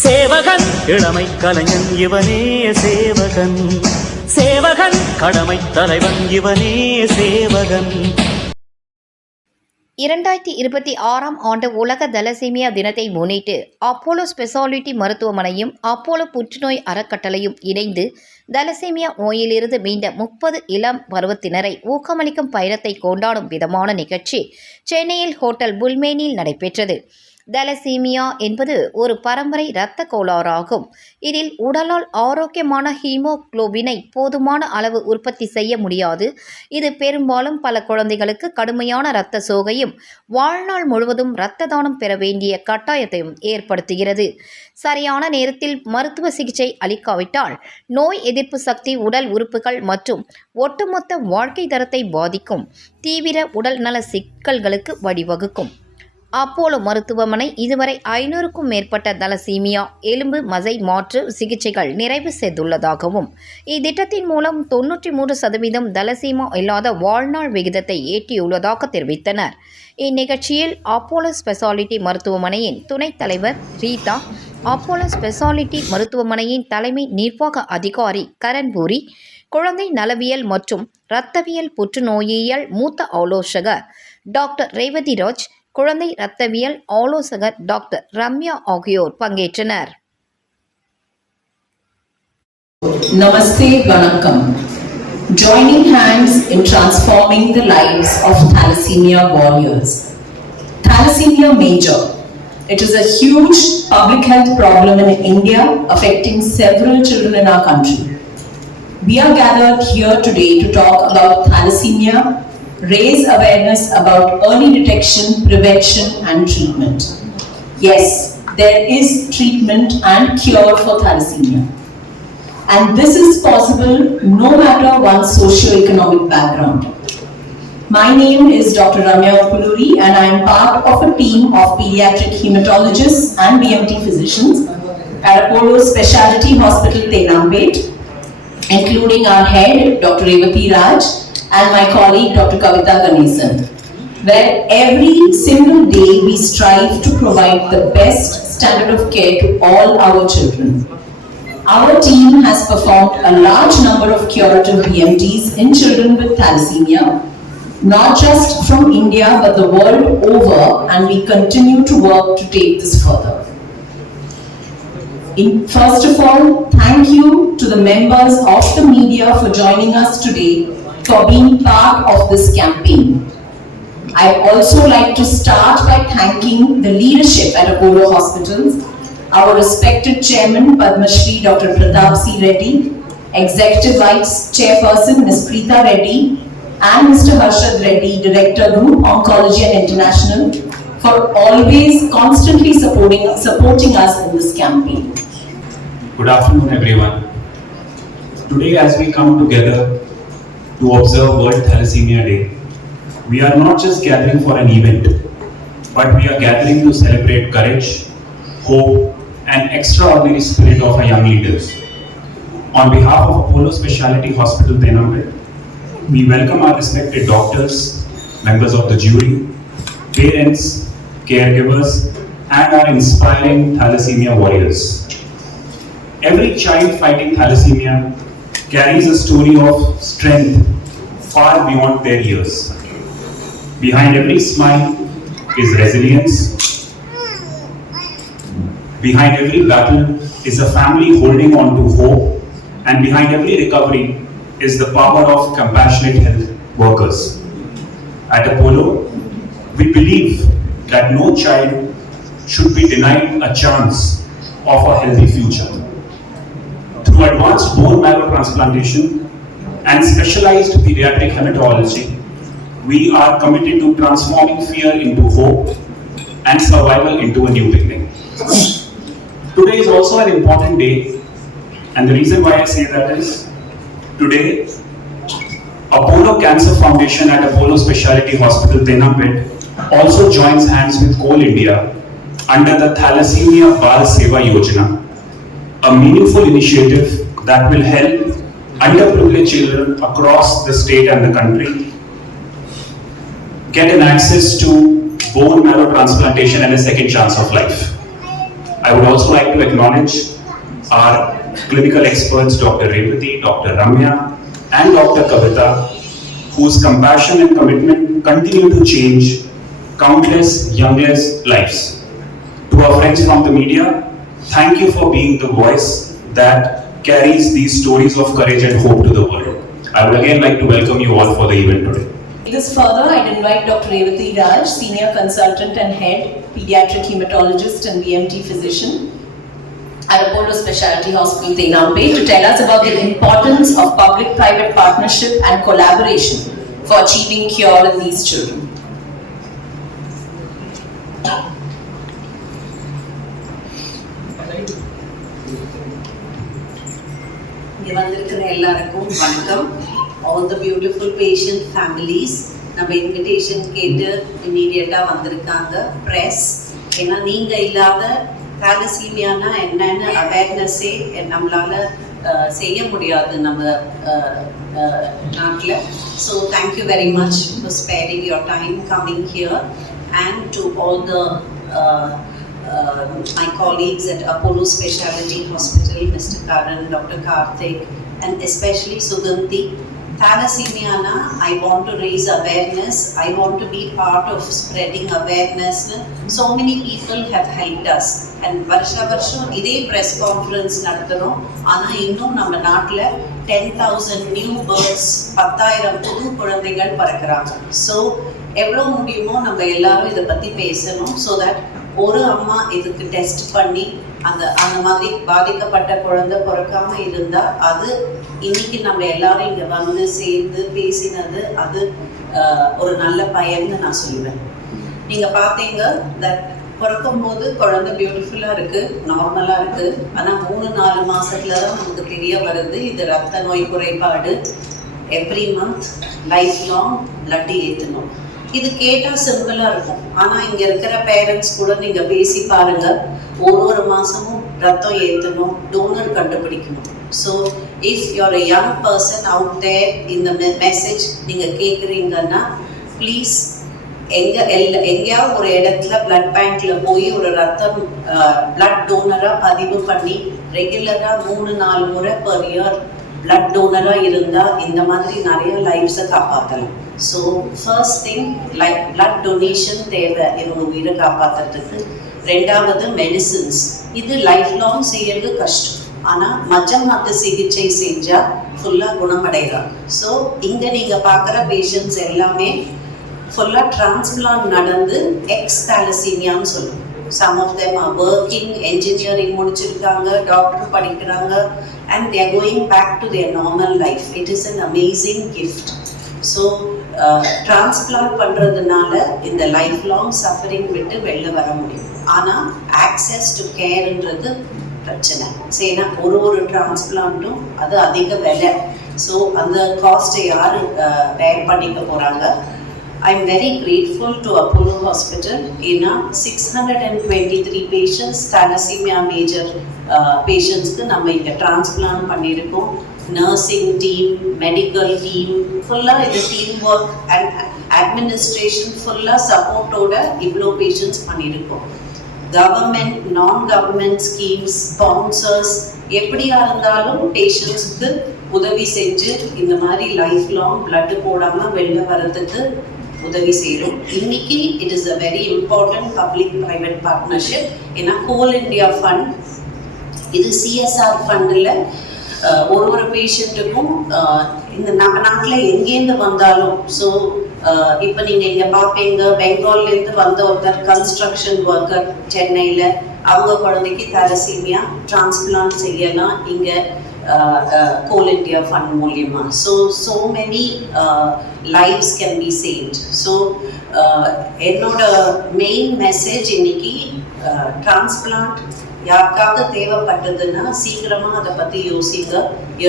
சேவகன் இளமை கலைஞன் இவனே சேவகன், சேவகன் கடமை தலைவன் இவனே சேவகன். 2026ஆம் ஆண்டு உலக தலசீமியா தினத்தை முன்னிட்டு அப்போலோ ஸ்பெஷாலிட்டி மருத்துவமனையும் அப்போலோ புற்றுநோய் அறக்கட்டளையும் இணைந்து தலசீமியா நோயிலிருந்து மீண்ட 30 இளம் பருவத்தினரை ஊக்கமளிக்கும் பயணத்தை கொண்டாடும் விதமான நிகழ்ச்சி சென்னையில் ஹோட்டல் புல்மேனில் நடைபெற்றது. தலசீமியா என்பது ஒரு பரம்பரை இரத்த கோளாறாகும். இதில் உடலால் ஆரோக்கியமான ஹீமோகுளோபினை போதுமான அளவு உற்பத்தி செய்ய முடியாது. இது பெரும்பாலும் பல குழந்தைகளுக்கு கடுமையான இரத்த சோகையும் வாழ்நாள் முழுவதும் இரத்த தானம் பெற வேண்டிய கட்டாயத்தையும் ஏற்படுத்துகிறது. சரியான நேரத்தில் மருத்துவ சிகிச்சை அளிக்காவிட்டால் நோய் எதிர்ப்பு சக்தி உடல் உறுப்புகள் மற்றும் ஒட்டுமொத்த வாழ்க்கை தரத்தை பாதிக்கும் தீவிர உடல் நல சிக்கல்களுக்கு வழிவகுக்கும். அப்போலோ மருத்துவமனை இதுவரை 500க்கும் மேற்பட்ட தலசீமியா எலும்பு மஜை மாற்று சிகிச்சைகள் நிறைவு செய்துள்ளதாகவும் இத்திட்டத்தின் மூலம் 93% தலசீமா இல்லாத வாழ்நாள் விகிதத்தை எட்டியுள்ளதாக தெரிவித்தனர். இந்நிகழ்ச்சியில் அப்போலோ ஸ்பெஷாலிட்டி மருத்துவமனையின் துணைத் தலைவர் ரீதா, அப்போலோ ஸ்பெஷாலிட்டி மருத்துவமனையின் தலைமை நிர்வாக அதிகாரி கரன்பூரி, குழந்தை நலவியல் மற்றும் இரத்தவியல் புற்றுநோயியல் மூத்த ஆலோசகர் டாக்டர் ரேவதிராஜ், குழந்தை இரத்தவியல் ஆலோசகர் டாக்டர் ரம்யா ஆகியோர் பங்கேற்றனர். Namaste, Vanakkam. Joining hands in transforming the lives of thalassemia warriors. Thalassemia major. It is a huge public health problem in India, affecting several children in our country. We are gathered here today to talk about thalassemia, raise awareness about early detection, prevention and treatment. Yes, there is treatment and cure for thalassemia. And this is possible no matter one's socio-economic background. My name is Dr. Ramya Puluri and I am part of a team of pediatric hematologists and BMT physicians at Apollo Speciality Hospital, Tenampet, including our head, Dr. Revati-Raj, and my colleague Dr. Kavita Ganesan, where every single day we strive to provide the best standard of care to all our children. Our team has performed a large number of curative BMTs in children with thalassemia, not just from India but the world over, and we continue to work to take this further. First of all, thank you to the members of the media for joining us today for being part of this campaign. I also like to start by thanking the leadership at Apollo Hospitals, our respected chairman Padma Shri Dr. Pratap C. Reddy, Executive Vice Chairperson Ms. Preeta Reddy, and Mr. Harshad Reddy, Director Group Oncology and International, for always constantly supporting us in this campaign. Good afternoon everyone. Today as we come together to observe World Thalassemia Day, we are not just gathering for an event, but we are gathering to celebrate courage, hope, and extraordinary spirit of our young leaders. On behalf of Apollo Speciality Hospital, Tenampet, we welcome our respected doctors, members of the jury, parents, caregivers, and our inspiring thalassemia warriors. Every child fighting thalassemia carries a story of strength far beyond their years. Behind every smile is resilience. Behind every battle is a family holding on to hope. And behind every recovery is the power of compassionate health workers. At Apollo, we believe that no child should be denied a chance of a healthy future. Through advanced bone marrow transplantation and specialized pediatric hematology, we are committed to transforming fear into hope and survival into a new beginning. Today is also an important day, and the reason why I say that is, today, Apollo Cancer Foundation at Apollo Speciality Hospital, Tenampet, also joins hands with Coal India under the Thalassemia Bal Seva Yojana, a meaningful initiative that will help underprivileged children across the state and the country get an access to bone marrow transplantation and a second chance of life. I would also like to acknowledge our clinical experts, Dr. Revati, Dr. Ramya, and Dr. Kavita, whose compassion and commitment continue to change countless youngless lives. To our friends from the media, thank you for being the voice that carries these stories of courage and hope to the world. I would again like to welcome you all for the event today. This further, I'd invite Dr. Revati Raj, Senior Consultant and Head, Pediatric Hematologist and BMT Physician at Apollo Specialty Hospital, Tenampe, to tell us about the importance of public-private partnership and collaboration for achieving cure in these children. All the beautiful patient families, நம்ம invitation கேட்டு இமீடியட்டாக வந்திருக்காங்க. Press, ஏன்னா நீங்கள் இல்லாத தாலசீமியானா என்னன்னு அவேர்னஸே நம்மளால் செய்ய முடியாது நம்ம நாட்டில். So thank you very much for ஸ்பேரிங் your time coming here and to all the my colleagues at Apollo Specialty Hospital, Mr. Karan, Dr. Karthik, and especially Sugandhi. Thalassemia na, I want to raise awareness. I want to be part of spreading awareness. So many people have helped us. And varsham idhe press conference nadutrom. Ana innum நம்ம நாட்டுல 10,000 new births, 10,000 புது குழந்தைகள் பிறக்கறாங்க. So எவ்வளவு முடியுமோ நம்ம எல்லாரும் இத பத்தி பேசணும். So that ஒரு அம்மா இதுக்கு டெஸ்ட் பண்ணி அந்த மாதிரி பாதிக்கப்பட்ட குழந்தை பிறக்காம இருந்தா அது இன்னைக்கு நம்ம எல்லாரும் இங்க வந்து சேர்ந்து பேசினது அது ஒரு நல்ல பயன்னு நான் சொல்லுவேன். நீங்க பாத்தீங்க தட் பிறக்கும் போது குழந்தை பியூட்டிஃபுல்லா இருக்கு, நார்மலா இருக்கு. ஆனா 3-4 மாசத்துலதான் நமக்கு தெரிய வருது இது ரத்த நோய் குறைபாடு. Every month life long blood ஏற்றணும். இது கேட்டா சிம்பிளா இருக்கும். ஆனா இங்க இருக்கிற பேரண்ட்ஸ் கூட நீங்க பேசி பாருங்க, ஒரு மாசமும் ரத்தம் ஏற்றணும், டோனர் கண்டுபிடிக்கணும். So if you're a young person out there இந்த மெசேஜ் நீங்க கேட்குறீங்கன்னா ப்ளீஸ் எங்கேயாவது ஒரு இடத்துல பிளட் பேங்க்ல போய் ஒரு ரத்தம் பிளட் டோனரா பதிவு பண்ணி ரெகுலரா 3-4 முறை பெர் இயர் பிளட் டோனரா இருந்தா இந்த மாதிரி நிறைய லைஃப்ஸை காப்பாற்றலாம். So first thing blood donation தேவை என்னோட உயிரை காப்பாற்றுறதுக்கு. ரெண்டாவது மெடிசின்ஸ், இது லைஃப் லாங் செய்யறது கஷ்டம். ஆனால் மற்ற சிகிச்சை செஞ்சா ஃபுல்லாக குணமடைகிறாங்க. ஸோ இங்கே நீங்கள் பார்க்குற பேஷண்ட்ஸ் எல்லாமே ஃபுல்லாக டிரான்ஸ்பிளான்ட் நடந்து எக்ஸ்-தாலசீமியான்னு சொல்லுவோம். Some of them are working, engineering முடிச்சிருக்காங்க, டாக்டர் படிக்கிறாங்க, and they are going back to their normal life. It is an amazing gift. So transplant பண்ணுறதுனால இந்த லைஃப் லாங் சஃபரிங் விட்டு வெளில வர முடியும். ஆனால் ஆக்சஸ் டு கேர்ன்றது பிரச்சனை. ஏன்னா ஒரு டிரான்ஸ்பிளான்ட்டும் அது அதிக விலை. ஸோ அந்த காஸ்ட்டை யார் பேர் பண்ணிக்க போகிறாங்க? I'm very grateful to Apollo Hospital. In 623 patients, thalassemia major patients க்கு நம்ம இங்க transplant பண்ணிருக்கோம். Nursing team, medical team, fulla இது team work and administration fulla support ஓட இவ்ளோ patients பண்ணிருக்கோம். Government, non-government schemes, sponsors எப்படியா இருந்தாலும் patientsக்கு உதவி செஞ்சு இந்த மாதிரி லைஃப் லாங் blood போடாம வெளில வரதுக்கு உதவி செய்யறோம். இன்னைக்கு it is a very important public private partnership. ஏன்னா கோல் இண்டியா ஃபண்ட் இது சிஎஸ்ஆர் ஃபண்டில் ஒரு பேஷண்ட்டுக்கும் இந்த நம்ம நாட்டில் எங்கேருந்து வந்தாலும், ஸோ இப்போ நீங்கள் இங்கே பார்ப்பீங்க பெங்கால்லேருந்து வந்த ஒருத்தர் கன்ஸ்ட்ரக்ஷன் ஒர்க்கர் சென்னையில், அவங்க குழந்தைக்கு தாலசீமியா டிரான்ஸ்பிளான்ட் செய்யலாம் இங்கே Coal India Fund மூலியமா. So many lives can be saved. So என்னோட மெயின் மெசேஜ் இன்னைக்கு டிரான்ஸ்பிளான்ட் யாருக்காவது தேவைப்பட்டதுன்னா சீக்கிரமாக அதை பற்றி யோசிங்க.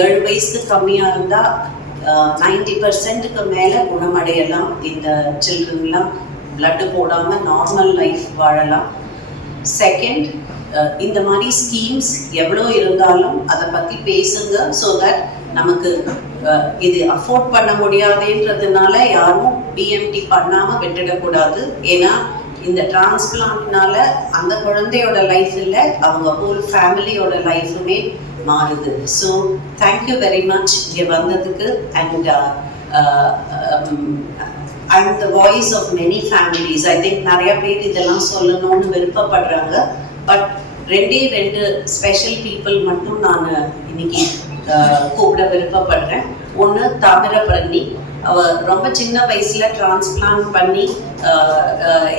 7 வயசுக்கு கம்மியாக இருந்தால் 90% மேலே குணமடையலாம். இந்த சில்ட்ரன்லாம் பிளட்டு போடாமல் நார்மல் லைஃப் வாழலாம். செகண்ட், இந்த மாதிரி ஸ்கீம்ஸ் எவ்வளோ இருந்தாலும் அதை பற்றி பேசுங்க. ஸோ தட் நமக்கு இது அஃபோர்ட் பண்ண முடியாதுன்றதுனால யாரும் பிஎம்டி பண்ணாமல் விட்டுடக்கூடாது. ஏன்னா இந்த டிரான்ஸ்பிளான்ட்னால அந்த குழந்தையோட லைஃப் இல்லை, அவங்க ஹோல் ஃபேமிலியோட லைஃபுமே மாறுது. ஸோ தேங்க்யூ வெரி மச் இங்கே வந்ததுக்கு. And I'm the voice of many families. I think நிறைய பேர் இதெல்லாம் சொல்லணும்னு விருப்பப்படுறாங்க. பட் ரெண்டு ஸ்பெஷல் பீப்புள் மட்டும் நான் இன்னைக்கு கூப்பிட விருப்பப்படுறேன். ஒன்று தாமிரபரணி, அவ ரொம்ப சின்ன வயசுல டிரான்ஸ்பிளான்ட் பண்ணி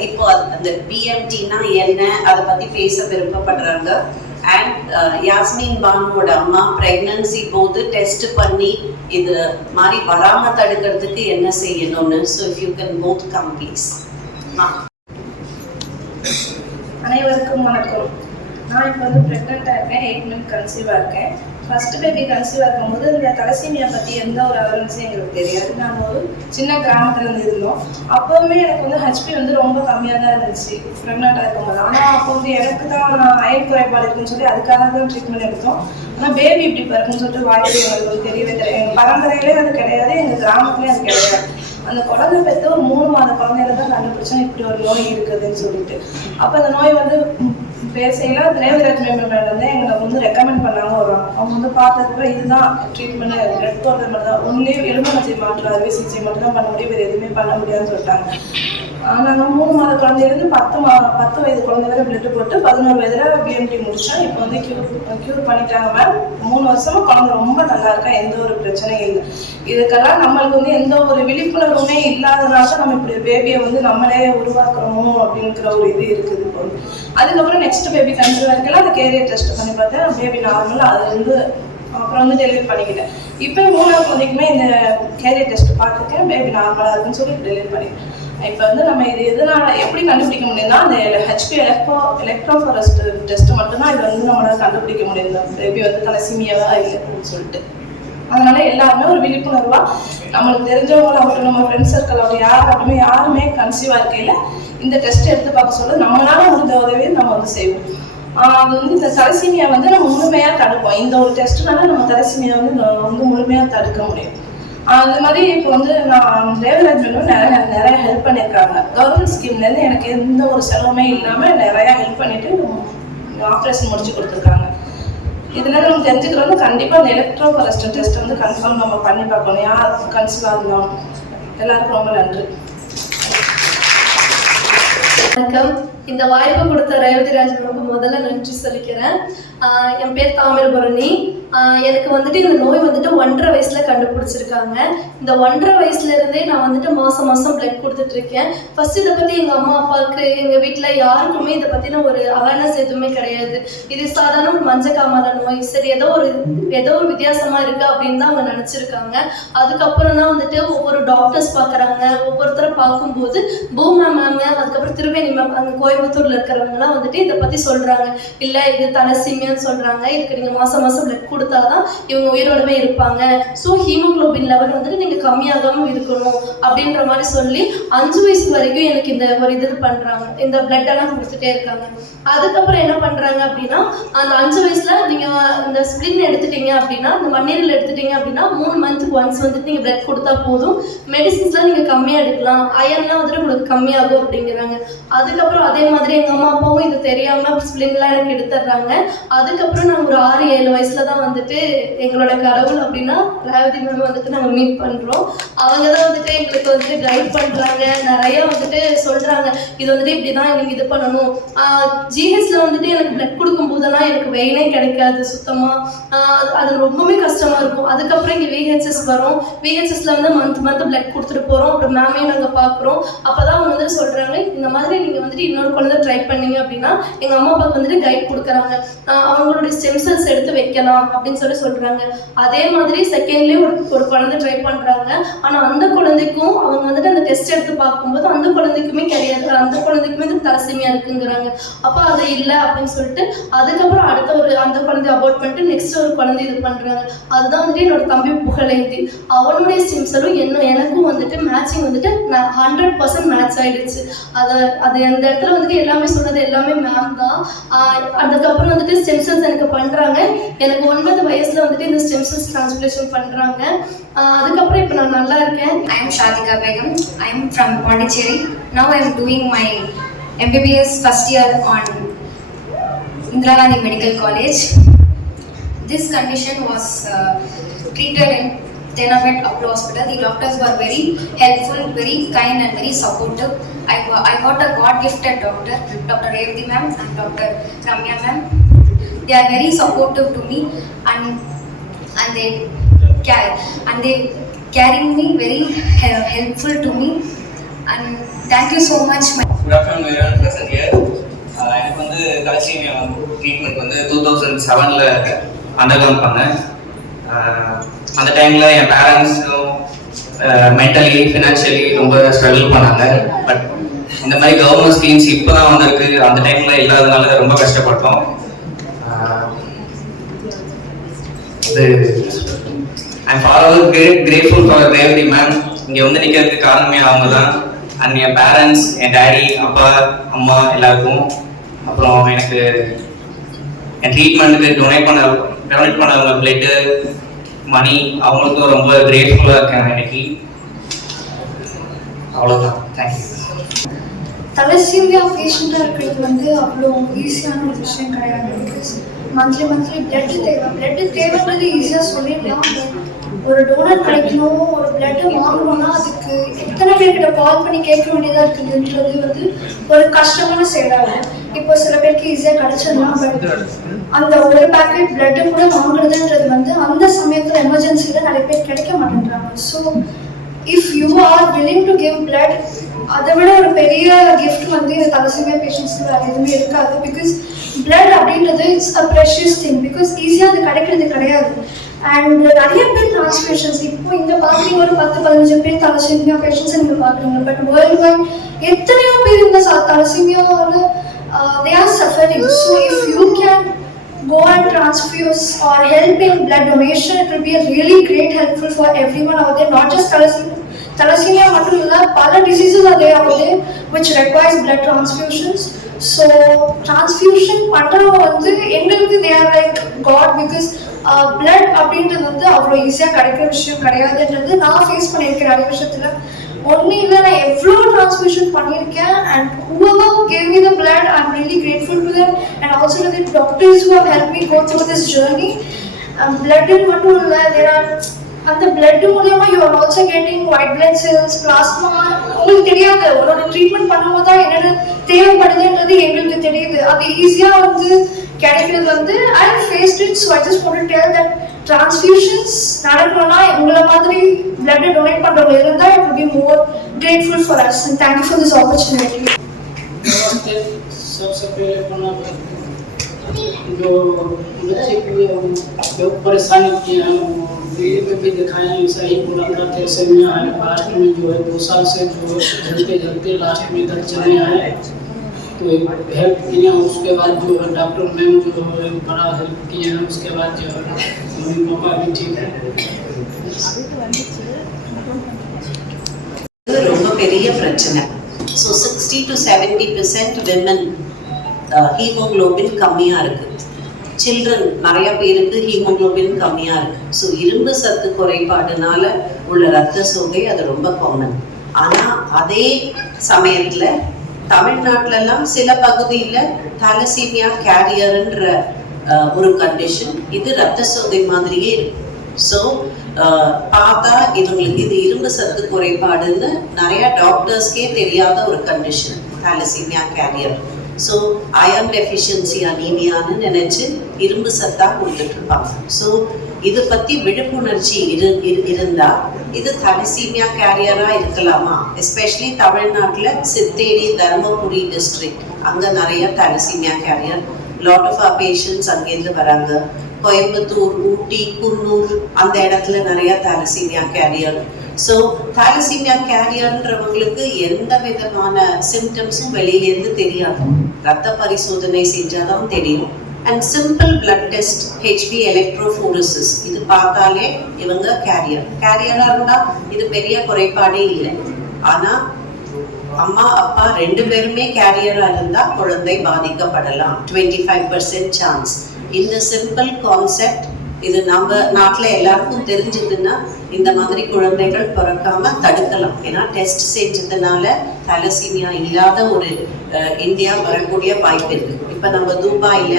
இப்போ அந்த பிஎம்டினா என்ன அதை பத்தி பேச விருப்பப்படுறாங்க. அண்ட் யாஸ்மின் பானுவோட அம்மா பிரெக்னன்சி போது டெஸ்ட் பண்ணி இது மாதிரி வராம தடுக்கிறதுக்கு என்ன செய்யணும்னு. So if you can both come please. அனைவருக்கும் வணக்கம். நான் இப்போ வந்து ப்ரெக்னெண்ட்டாக இருக்கேன், 8 மந்த் கன்சீவாக இருக்கேன். ஃபஸ்ட்டு பேபி கன்சீவாக இருக்கும்போது இந்த தலசீமியா பற்றி எந்த ஒரு அவேர்னஸும் எங்களுக்கு தெரியாது. நாங்கள் ஒரு சின்ன கிராமத்துலேருந்து இருந்தோம். அப்போவுமே எனக்கு வந்து ஹெச்பி வந்து ரொம்ப கம்மியாக தான் இருந்துச்சு ப்ரெக்னெண்ட்டாக இருக்கும்போது. ஆனால் அப்போ வந்து எனக்கு தான் அயன் குறைபாடு இருக்குன்னு சொல்லி அதுக்காக தான் ட்ரீட்மெண்ட் எடுத்தோம். ஆனால் பேபி இப்படி பிறக்குன்னு சொல்லிட்டு வாய்ப்பு எங்களுக்கு வந்து தெரியவே தெரியாது. எங்கள் பரம்பரையிலே அது கிடையாது, எங்கள் கிராமத்துலேயும் அது கிடையாது. அந்த குழந்தை பெற்று ஒரு 3 மாத குழந்தையில தான் கண்டுபிடிச்சோம் இப்படி ஒரு நோய் இருக்குதுன்னு சொல்லிட்டு. அப்போ அந்த நோய் வந்து பேசையில் ரேவதிராஜ் மேம் வந்து எங்களை வந்து ரெக்கமெண்ட் பண்ணாங்க. வருவாங்க அவங்க வந்து பார்த்ததுக்கு இதுதான் ட்ரீட்மெண்ட், பிளட் போடுறது மட்டும் தான், ஒன்லி எலும்பு மாற்று அறுவை சிகிச்சை மட்டும் தான் பண்ண முடியும், வேறு எதுவுமே பண்ண முடியாதுன்னு சொல்லிட்டாங்க. நாங்கள் 3 மாத குழந்தையிலேருந்து 10 வயது குழந்தை வரை பிளட் போட்டு 11 வயதில் பிஎம்டி முடித்தோம். இப்போ வந்து க்யூர் பண்ணிட்டாங்க மேம். 3 வருஷமா குழந்தை ரொம்ப நல்லா இருக்கா, எந்த ஒரு பிரச்சனையும் இல்லை. இதுக்கெல்லாம் நம்மளுக்கு வந்து எந்த ஒரு விழிப்புணர்வுமே இல்லாதனால நம்ம இப்படி பேபியை வந்து நம்மளே உருவாக்குறோமோ அப்படிங்கிற ஒரு இது இருக்குது. இப்போ வந்து அதுக்கப்புறம் நெக்ஸ்ட் பேபி கன்சீவ் வரைக்கும் அந்த கேரியர் டெஸ்ட் பண்ணி பார்த்தேன், பேபி நார்மல். அது வந்து அப்புறம் வந்து டெலிவரி பண்ணிக்கிட்டேன். இப்போ 3ஆவது குழந்தைக்குமே இந்த கேரியர் டெஸ்ட் பார்த்துருக்கேன், பேபி நார்மலாக இருக்குன்னு சொல்லி டெலிவரி பண்ணிட்டேன். இப்போ வந்து நம்ம இது எதனால எப்படி கண்டுபிடிக்க முடியும்னா அந்த ஹெச்பி எலக்ட்ரோஃபோரஸ் டெஸ்ட் மட்டும்தான் இது வந்து நம்மளால கண்டுபிடிக்க முடியும் பேபி வந்து தலசீமியாவா இல்லைன்னு சொல்லிட்டு. அதனால எல்லாருமே ஒரு விழிப்புணர்வா நம்மளுக்கு தெரிஞ்சவங்களாகட்டும், நம்ம ஃப்ரெண்ட்ஸ் சர்க்கிள் ஆகட்டும், யாராகட்டுமே யாருமே கன்சீவா இருக்கையில இந்த டெஸ்ட் எடுத்து பார்க்க சொல்ல நம்மளால முடிஞ்ச உதவியை நம்ம வந்து செய்வோம். அது வந்து இந்த தலசீமியா வந்து நம்ம முழுமையா தடுப்போம். இந்த ஒரு டெஸ்ட்னால நம்ம தலசீமியா வந்து முழுமையா தடுக்க முடியும். அந்த மாதிரி இப்போ வந்து நான் ரேவதிராஜ் மேடம் நிறைய ஹெல்ப் பண்ணியிருக்காங்க. கவர்மெண்ட் ஸ்கீம்லேருந்து எனக்கு எந்த ஒரு செலவுமே இல்லாமல் நிறையா ஹெல்ப் பண்ணிட்டு ஆப்ரேஷன் முடிச்சு கொடுத்துருக்காங்க. இதில் நம்ம தெரிஞ்சுக்கிறோம், கண்டிப்பாக அந்த எலக்ட்ரோஃபோரஸ் டெஸ்ட் வந்து கன்ஃபார்ம் நம்ம பண்ணி பார்க்கணும், யார் கன்சீவாக இருந்தாலும். எல்லாருக்கும் ரொம்ப நன்றி. வணக்கம். இந்த வாய்ப்பு கொடுத்த ரேவதிராஜ் மேமுக்கு முதல்ல நன்றி சொல்லிக்கிறேன். என் பேர் தாமிரபரணி. எனக்கு வந்துட்டு இந்த நோய் வந்துட்டு 1.5 வயசுல கண்டுபிடிச்சிருக்காங்க. இந்த 1.5 வயசுல இருந்தே நான் வந்துட்டு மாசம் பிளட் கொடுத்துட்டு இருக்கேன். ஃபர்ஸ்ட் இதை பத்தி எங்க அம்மா அப்பாவுக்கு எங்க வீட்டுல யாருக்குமே இதை பத்தின ஒரு அவேர்னஸ் எதுவுமே கிடையாது. இது சாதாரண ஒரு மஞ்சக்காமல நோய், சரி ஏதோ ஒரு வித்தியாசமா இருக்கு அப்படின்னு தான் அவங்க நினைச்சிருக்காங்க. அதுக்கப்புறம் தான் வந்துட்டு ஒவ்வொரு டாக்டர்ஸ் பாக்குறாங்க. ஒவ்வொருத்தரை பார்க்கும்போது பூமா மேம், அதுக்கப்புறம் திருவேணி மேம், அங்க கோயம்புத்தூர்ல இருக்கிறவங்க எல்லாம் வந்துட்டு இதை பத்தி சொல்றாங்க. இல்ல இது தலசீமியான்னு சொல்றாங்க, இதுக்கு நீங்க மாசம் பிளட் கொடுத்தாதான் இவங்க உயிரோடவே இருப்பாங்க. ஸோ ஹீமோகுளோபின் லெவல் வந்துட்டு நீங்க கம்மியாகாம இருக்கணும் அப்படின்ற மாதிரி சொல்லி 5 வயசு வரைக்கும் எனக்கு இந்த ஒரு இது பண்றாங்க, இந்த பிளட் எல்லாம் கொடுத்துட்டே இருக்காங்க. அதுக்கப்புறம் என்ன பண்றாங்க அப்படின்னா, அந்த 5 வயசுல நீங்க இந்த ஸ்பிளின் எடுத்துட்டீங்க அப்படின்னா, இந்த மண்ணீரல் எடுத்துட்டீங்க அப்படின்னா 3 மந்த்துக்கு ஒன்ஸ் வந்துட்டு நீங்க பிளட் கொடுத்தா போதும், மெடிசின்ஸ்லாம் நீங்க கம்மியா எடுக்கலாம், அயன்லாம் வந்துட்டு உங்களுக்கு கம்மியாகும் அப்படிங்கிறாங்க. அதுக்கப்புறம் அதே மாதிரி எங்க அம்மா அப்பாவும் இது தெரியாம ஸ்பிளின்லாம் எனக்கு எடுத்துடுறாங்க. அதுக்கப்புறம் நாங்கள் ஒரு 6-7 வயசுல தான் வந்துட்டு எங்களோட கடவுள் அப்படின்னா ரேவதி மேம் வந்துட்டு நாங்கள் மீட் பண்றோம். அவங்க தான் வந்துட்டு எங்களுக்கு வந்துட்டு கைட் பண்றாங்க, நிறைய வந்துட்டு சொல்றாங்க இது வந்துட்டு இப்படிதான் நீங்க இது பண்ணணும். ஜிஹெச்ல வந்துட்டு எனக்கு பிளட் கொடுக்கும் போதெல்லாம் எனக்கு வெயினே கிடைக்காது சுத்தமா, அது ரொம்பவே கஷ்டமா இருக்கும். அதுக்கப்புறம் இங்க விஹெச்எஸ் வரும், விஹெச்எஸ்ல வந்து மந்த் பிளட் கொடுத்துட்டு போறோம். அப்புறம் மேமையும் நாங்க பாக்குறோம். அப்பதான் அவங்க வந்துட்டு சொல்றாங்க இந்த மாதிரி நீங்க வந்துட்டு இன்னொரு குழந்தை ட்ரை பண்ணீங்க அப்படின்னா எங்க அம்மா அப்பாவுக்கு வந்துட்டு கைட் கொடுக்குறாங்க, அவங்களுடைய ஸ்டெம் செல்ஸ் எடுத்து வைக்கலாம் அப்படின்னு சொல்றாங்க. அதே மாதிரி செகண்ட்லயும் ஒரு குழந்தை ட்ரை பண்றாங்க. ஆனா அந்த குழந்தைக்கும் அவங்க வந்துட்டு அந்த டெஸ்ட் எடுத்து பார்க்கும்போது அந்த குழந்தைக்குமே கிடையாது, அந்த குழந்தைக்குமே தலசீமியா இருக்குங்கிறாங்க. அப்ப அது இல்லை அப்படின்னு சொல்லிட்டு அதுக்கப்புறம் அடுத்த அந்த குழந்தை அபார்ட் பண்ணிட்டு நெக்ஸ்ட் ஒரு குழந்தை இது பண்றாங்க. அதுதான் வந்துட்டு என்னோட தம்பி புகழேந்தி, அவனுடைய ஸ்டெம் செல்லும் எனக்கும் வந்துட்டு மேட்சிங் வந்துட்டு 100% மேட்ச் ஆயிடுச்சு. அது அந்த இடத்துல வந்துட்டு எல்லாமே சொன்னது எல்லாமே மேம் தான். அதுக்கப்புறம் வந்துட்டு ஸ்டெம் செல்ஸ் எனக்கு பண்றாங்க. எனக்கு 9 வயசுல வந்துட்டு இந்த ஸ்டெம் செல்ஸ் டிரான்ஸ்பிளேஷன் பண்றாங்க. அதுக்கப்புறம் இப்போ நான் நல்லா இருக்கேன். I am Shadika Begum. I am from Pondicherry. Now I am doing my MBBS first year on Indira Gandhi Medical College. This condition was treated in Tenamet Apollo Hospital. The doctors were very helpful, very kind and very supportive. I got a God-gifted doctor, Dr. Revati ma'am and Dr. Ramya ma'am. They are very supportive to me and they carrying me very helpful to me, and thank you so much. Good afternoon, everyone present here. எனக்கு வந்து thalassemia treatment வந்து 2007ல் அண்டர்கவுன் பண்ணேன். அந்த டைமில் என் பேரண்ட்ஸும் mentally financially ரொம்ப struggle பண்ணாங்க. But இந்த மாதிரி கவர்மெண்ட் ஸ்கீம்ஸ் இப்போ தான் வந்திருக்கு. அந்த டைமில் இல்லாதனால ரொம்ப கஷ்டப்பட்டோம். I'm forever grateful for Revathi ma'am. இங்கே வந்து நிற்கிறதுக்கு காரணமே அவங்க தான். அண்ட் என் பேரண்ட்ஸ், என் டேடி, அப்பா, அம்மா எல்லாருக்கும், அப்புறம் எனக்கு என் ட்ரீட்மெண்ட்டுக்கு டொனேட் பண்ணவங்க பிளட்டு, மணி, அவங்களுக்கும் ரொம்ப கிரேட்ஃபுல்லாக இருக்கேன் இன்னைக்கு. அவ்வளோதான். தேங்க்யூ. தலசீமியா பேஷண்ட்டாக இருக்கிறது வந்து அவ்வளோ ஈஸியான ஒரு விஷயம் கிடையாது. பிகாஸ் மந்த்லி பிளட்டு தேவைன்றது ஈஸியாக சொல்லிடலாம். ஒரு டோனர் கிடைக்கணும், ஒரு பிளட்டை வாங்கணும்னா அதுக்கு எத்தனை பேர்கிட்ட கால் பண்ணி கேட்க வேண்டியதாக இருக்குதுன்றது வந்து ஒரு கஷ்டமான செயலாகும். இப்போ சில பேருக்கு ஈஸியாக கிடைச்சிடலாம், பட் அந்த ஒரு பேக்கெட் பிளட்டை கூட வாங்குறதுன்றது வந்து அந்த சமயத்தில் எமர்ஜென்சியில் நிறைய பேர் கிடைக்க மாட்டேன்றாங்க. So if you are willing to give blood, அதை விட ஒரு பெரிய கிஃப்ட் வந்து இந்த தலசீமியா பேஷண்ட்ஸ்க்கு வேறு எதுவுமே இருக்காது. பிகாஸ் பிளட் அப்படின்றது it's a precious thing. Because ஈஸியாக அது கிடைக்கிறது கிடையாது. அண்ட் நிறைய பேர் டிரான்ஸ்ஃபியூஷன்ஸ் இப்போ இங்கே பார்க்குறீங்க, ஒரு 10-15 பேர் தலசீமியா பேஷண்ட்ஸை நீங்கள் பார்க்குறீங்க. பட் வேர்ல்டு வைட் எத்தனையோ பேர் இந்த தலசீமியாவில் they are suffering. So if you can go and transfuse or help in blood donation, it will be a really great helpful for everyone out there, not just thalassemia மட்டும் இல்ல, பல diseases are there out there which requires blood transfusions. So transfusion பண்றவங்க வந்து எங்களுக்கு they are like God, because blood அப்படின்றது வந்து அவ்வளோ ஈஸியாக கிடைக்கிற விஷயம் கிடையாதுன்றது நான் ஃபேஸ் பண்ணியிருக்கேன் நிறைய விஷயத்துல. ஒன்றும் இல்லை, நான் எவ்வளோ டிரான்ஸ்ஃபியூஷன் பண்ணியிருக்கேன். And whoever gave me the blood, I'm really grateful to them, and also to the doctors who have helped me go through this journey. Blood மட்டும் இல்லை, there are அந்த பிளட் மூலமா you are also getting white blood cells, plasma. உங்களுக்கு தெரியாது, உங்களோட treatment பண்ணும்போது தான் என்னென்ன தேவைப்படுதுன்றது எங்களுக்கு தெரியுது. அது ஈஸியாக வந்து கிடைக்கிறது வந்து I faced it. So I just want to tell that transfusions நடக்கணும்னா உங்களை மாதிரி பிளட் டொனேட் பண்ணுறவங்க இருந்தால் it will be more grateful for us. And thank you for this opportunity. सबसे पहले अपना जो बच्चे को जो परेशानी किए हैं दिल्ली में भी दिखाए हैं, सही बोला था तलसेमिया है। लास्ट में जो है 2 साल से जो झलते लास्ट में इधर चले आए तो हेल्प किए हैं। उसके बाद जो है डॉक्टर मैम जो है बड़ा हेल्प किए हैं। उसके बाद जो है मम्मी पापा भी ठीक है। ரொம்ப பெரிய பிரச்சனை. ஸோ 60 to 70% women ஹீமோக்ளோபின் கம்மியாக இருக்குது. சில்ட்ரன் நிறைய பேருக்கு ஹீமோக்ளோபின் கம்மியாக இருக்குது. ஸோ இரும்பு சத்து குறைபாடுனால உள்ள ரத்த சோகை அது ரொம்ப காமன். ஆனால் அதே சமயத்தில் தமிழ்நாட்டிலலாம் சில பகுதியில் தாலசீமியா கேரியர்ன்ற ஒரு கண்டிஷன், இது ரத்த சோகை மாதிரியே இருக்கும். ஸோ பார்த்தா இதுங்களுக்கு இது இரும்பு சத்து குறைபாடுன்னு நிறைய டாக்டர்ஸ்க்கே தெரியாத ஒரு condition thalassemia carrier. So iron deficiency அனீமியான்னு நினைச்சு இரும்பு சத்தா கொடுத்துட்டு இருப்பாங்க. ஸோ இதை பற்றி விழிப்புணர்ச்சி இருந்தா இது தாலசீமியா கேரியரா இருக்கலாமா? எஸ்பெஷலி தமிழ்நாட்டில் சித்தேரி, தர்மபுரி டிஸ்ட்ரிக்ட், அங்கே நிறைய thalassaemia carrier. Lot of our patients அங்கேருந்து வராங்க. கோயம்புத்தூர், ஊட்டி, குன்னூர் அந்த இடத்துல நிறைய தாலசீமியா கேரியர். ஸோ தாலசீமியா கேரியர்ன்றவங்களுக்கு எந்த விதமான சிம்டம்ஸும் வெளியிலேருந்து தெரியாது. ரத்த பரிசோதனை செஞ்சாதான் தெரியும். And simple blood test, HB electrophoresis, இது பார்த்தாலே இவங்க கேரியராக இருந்தால் இது பெரிய குறைபாடே இல்லை. ஆனால் அம்மா அப்பா 2 பேருமே கேரியராக இருந்தால் குழந்தை பாதிக்கப்படலாம். 25% சான்ஸ். இந்த சிம்பிள் கான்செப்ட் இது நம்ம நாட்டில் எல்லாருக்கும் தெரிஞ்சதுன்னா இந்த மாதிரி குழந்தைகள் பிறக்காம தடுக்கலாம். ஏன்னா டெஸ்ட் செஞ்சதுனால தலசீமியா இல்லாத ஒரு இந்தியா வரக்கூடிய வாய்ப்பு இருக்கு. இப்ப நம்ம துபாயில,